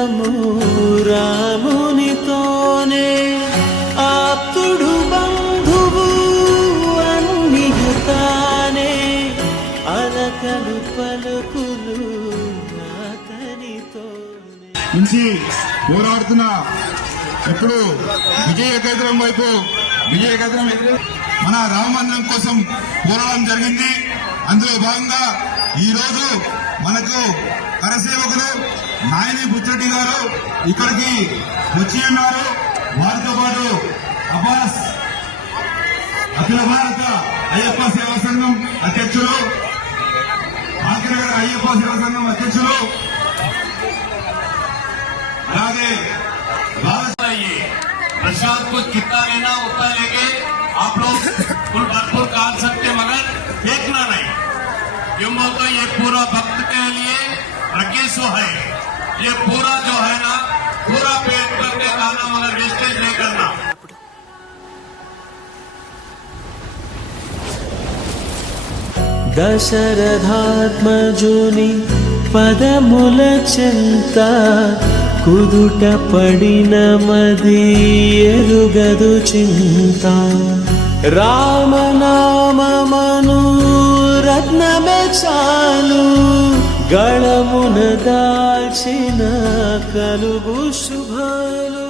నిరంతరము రామునితోనే ఆప్తుడు బంధువు అన్నియుతానే అలకలు పలుకులు అతనితోనే నుంచి పోరాడుతున్న ఇప్పుడు విజయకేంద్రం వైపు విజయకేంద్రం మన రామ మందిరం కోసం పోరాటం జరిగింది. అందులో భాగంగా ఈ రోజు మనకు కరసేవకులు నాయని బుచ్చిరెడ్డి గారు ఇక్కడికి వచ్చి ఉన్నారు. వారితో పాటు అబ్బాస్ అఖిల భారత అయ్యప్ప సేవా సంఘం అధ్యక్షులు ఆఖరిగారు అయ్యప్ప సేవా సంఘం అధ్యక్షులు అలాగే प्रसाद को कितना लेना उतना लेके आप लोग फुल भरपूर काट सकते मगर फेंकना नहीं। क्यों बोलते ये पूरा भक्त के लिए रकेशो है। ये पूरा जो है ना पूरा पेट करके खाना मगर वेस्टेज नहीं करना। దశరథాత్మజుని పదముల చెంత కుదుట పడిన మది ఎరుగదు చింత రామనామమను రత్నమే చాలు గళమున దాల్చిన కలుగు శుభాలు